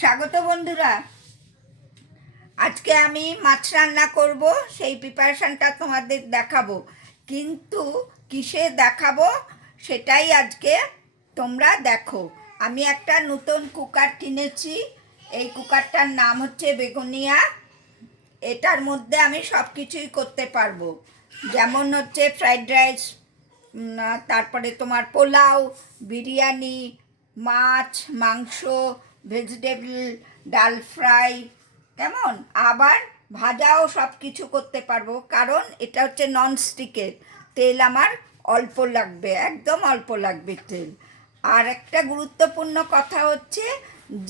স্বাগত বন্ধুরা। আজকে আমি মাছ রান্না করব, সেই প্রিপারেশনটা তোমাদের দেখাবো, কিন্তু কিসে দেখাবো সেটাই আজকে তোমরা দেখো। আমি একটা নতুন কুকার কিনেছি। এই কুকারটার নাম হচ্ছে বেগোনিয়া। এটার মধ্যে আমি সব কিছুই করতে পারবো, যেমন হচ্ছে ফ্রাইড রাইস, তারপরে তোমার পোলাও, বিরিয়ানি, মাছ, মাংস, ভেজিটেবল, ডাল ফ্রাই, কেমন, আবার ভাজাও সব কিছু করতে পারবো। কারণ এটা হচ্ছে ননস্টিকের, তেল আমার অল্প লাগবে, একদম অল্প লাগবে তেল। আর একটা গুরুত্বপূর্ণ কথা হচ্ছে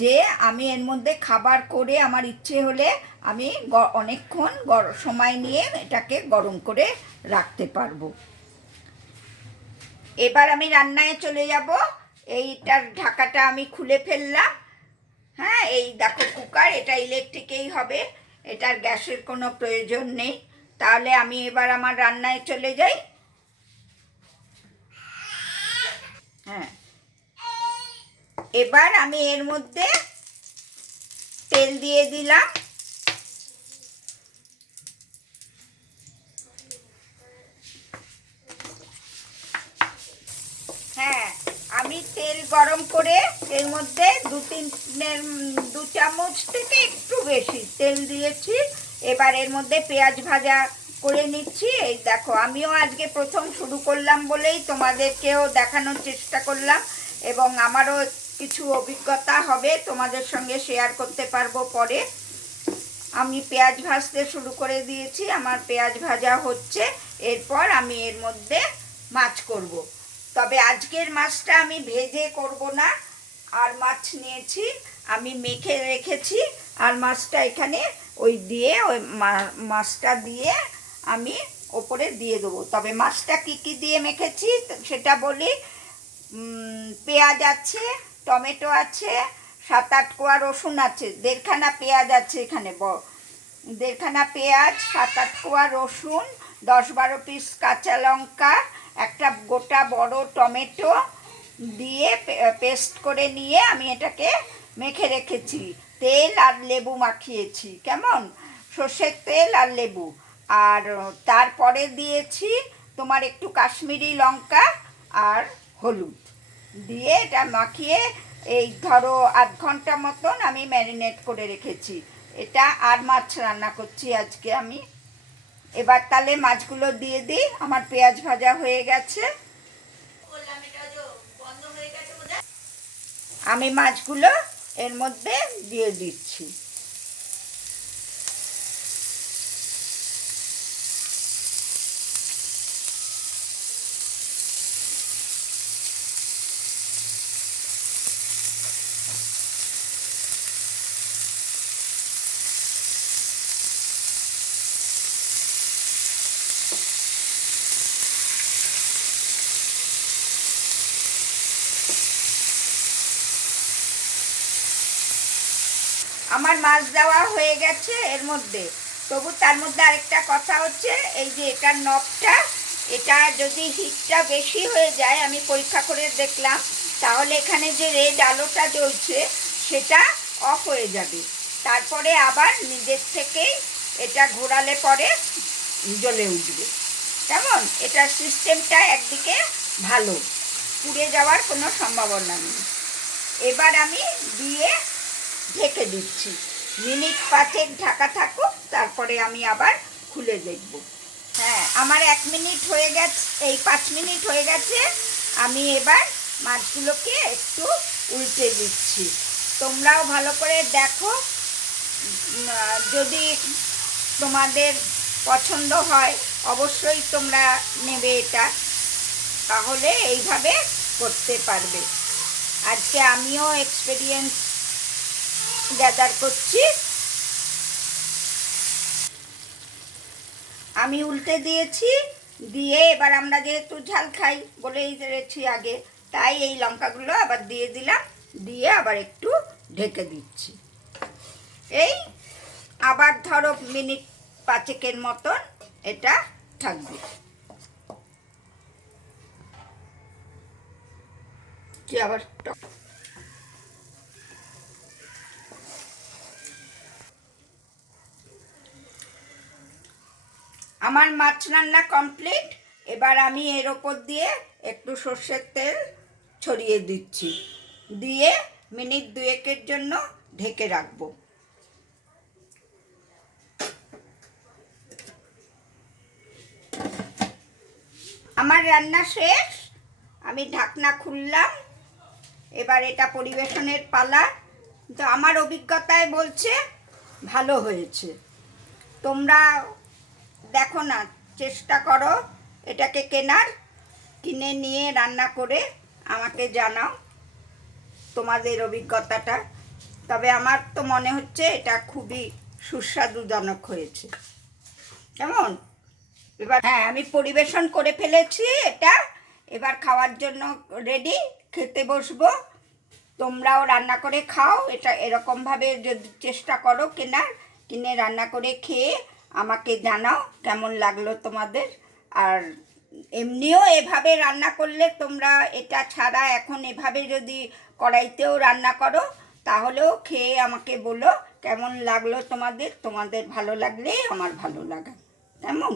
যে আমি এর মধ্যে খাবার করে আমার ইচ্ছে হলে আমি অনেকক্ষণ সময় নিয়ে এটাকে গরম করে রাখতে পারবো। এবার আমি রান্নায় চলে যাব। এইটার ঢাকাটা আমি খুলে ফেললাম। হ্যাঁ, এই দেখো কুকার, এটা ইলেকট্রিকেই হবে, এটার গ্যাসের কোনো প্রয়োজন নেই। তাহলে আমি এবার আমার রান্নায় চলে যাই। হ্যাঁ, এবার আমি এর মধ্যে তেল দিয়ে দিলাম। হ্যাঁ, আমি তেল গরম করে এর মধ্যে দু চামচ থেকে একটু বেশি তেল দিয়েছি। এবার এর মধ্যে পেঁয়াজ ভাজা করে নিচ্ছি। এই দেখো, আমিও আজকে প্রথম শুরু করলাম বলেই তোমাদেরকেও দেখানোর চেষ্টা করলাম, এবং আমারও কিছু অভিজ্ঞতা হবে, তোমাদের সঙ্গে শেয়ার করতে পারবো পরে। আমি পেঁয়াজ ভাজতে শুরু করে দিয়েছি, আমার পেঁয়াজ ভাজা হচ্ছে। এরপর আমি এর মধ্যে মাছ করব। তবে আজকের মাছটা আমি ভেজে করব না, আর মাছ নিয়েছি, আমি মেখে রেখেছি। আর মাছটা এখানে ওই মাছটা দিয়ে আমি ওপরে দিয়ে দেবো। তবে মাছটা কি কি দিয়ে মেখেছি সেটা বলি। পেঁয়াজ আছে, টমেটো আছে, 7-8 কোয়া রসুন আছে, দেড়খানা পেঁয়াজ আছে এখানে, দেড়খানা পেঁয়াজ, 7-8 কোয়া রসুন, 10-12 পিস কাঁচা লঙ্কা, একটা গোটা বড় টমেটো দিয়ে পেস্ট করে নিয়ে আমি এটাকে মেখে রেখেছি। তেল আর লেবু মাখিয়েছি, কেমন, সর্ষের তেল আর লেবু। আর তারপরে দিয়েছি তোমার একটু কাশ্মীরি লঙ্কা আর হলুদ দিয়ে এটা মাখিয়ে এই ধরো আধ ঘন্টা মতন আমি ম্যারিনেট করে রেখেছি। এটা আর মাছ রান্না করছি আজকে আমি। এবার তাহলে মাছগুলো দিয়ে দিই। আমার পেঁয়াজ ভাজা হয়ে গেছে, আমি মাছগুলো এর মধ্যে দিয়ে দিচ্ছি। আমার মাছ দেওয়া হয়ে গেছে এর মধ্যে। তবু তার মধ্যে আরেকটা কথা হচ্ছে, এই যে এটার নবটা, এটা যদি হিটটা বেশি হয়ে যায়, আমি পরীক্ষা করে দেখলাম, তাহলে এখানে যে রেড আলোটা জ্বলছে সেটা অফ হয়ে যাবে। তারপরে আবার নিজের থেকেই এটা ঘোরালে পরে জ্বলে উঠবে। কেমন, এটার সিস্টেমটা একদিকে ভালো, পুড়ে যাওয়ার কোনো সম্ভাবনা নেই। এবার আমি দিয়ে ঢেকে দিচ্ছি, মিনিট 5 ঢাকা থাকুক, তারপরে আমি আবার খুলে দেখব। হ্যাঁ, আমার 1 মিনিট হয়ে গেছে, এই 5 মিনিট হয়ে গেছে। আমি এবার মাছগুলোকে একটু উল্টে দিচ্ছি। তোমরাও ভালো করে দেখো, যদি তোমাদের পছন্দ হয় অবশ্যই তোমরা নেবে এটা, তাহলে এইভাবে করতে পারবে। আজকে আমিও এক্সপেরিয়েন্স গ্যাদার করছি। আমি উল্টে দিয়েছি, দিয়ে এবার আমরা যেহেতু ঝাল খাই বলেই রেখেছি আগে, তাই এই লঙ্কাগুলো আবার দিয়ে দিলাম, দিয়ে আবার একটু ঢেকে দিচ্ছি। এই আবার ধরো মিনিট 5 মতন এটা থাকবে। কি আবার আমার মাছ রান্না কমপ্লিট। এবার আমি এর ওপর দিয়ে একটু সর্ষের তেল ছড়িয়ে দিচ্ছি, দিয়ে মিনিট 2-এর জন্য ঢেকে রাখবো। আমার রান্না শেষ, আমি ঢাকনা খুললাম। এবার এটা পরিবেশনের পালা। তো আমার অভিজ্ঞতায় বলছে ভালো হয়েছে। তোমরা দেখো না, চেষ্টা করো এটাকে কেনার, কিনে নিয়ে রান্না করে আমাকে জানাও তোমাদের অভিজ্ঞতাটা। তবে আমার তো মনে হচ্ছে এটা খুবই সুস্বাদুজনক হয়েছে। কেমন? এবার হ্যাঁ, আমি পরিবেশন করে ফেলেছি এটা। এবার খাওয়ার জন্য রেডি, খেতে বসবো। তোমরাও রান্না করে খাও। এটা এরকমভাবে যদি চেষ্টা করো কেনার, কিনে রান্না করে খেয়ে আমাকে জানাও কেমন লাগলো তোমাদের। আর এমনিও এভাবে রান্না করলে তোমরা এটা ছাড়া এখন এভাবে যদি কড়াইতেও রান্না করো তাহলেও খেয়ে আমাকে বলো কেমন লাগলো তোমাদের। তোমাদের ভালো লাগলে আমার ভালো লাগা। কেমন?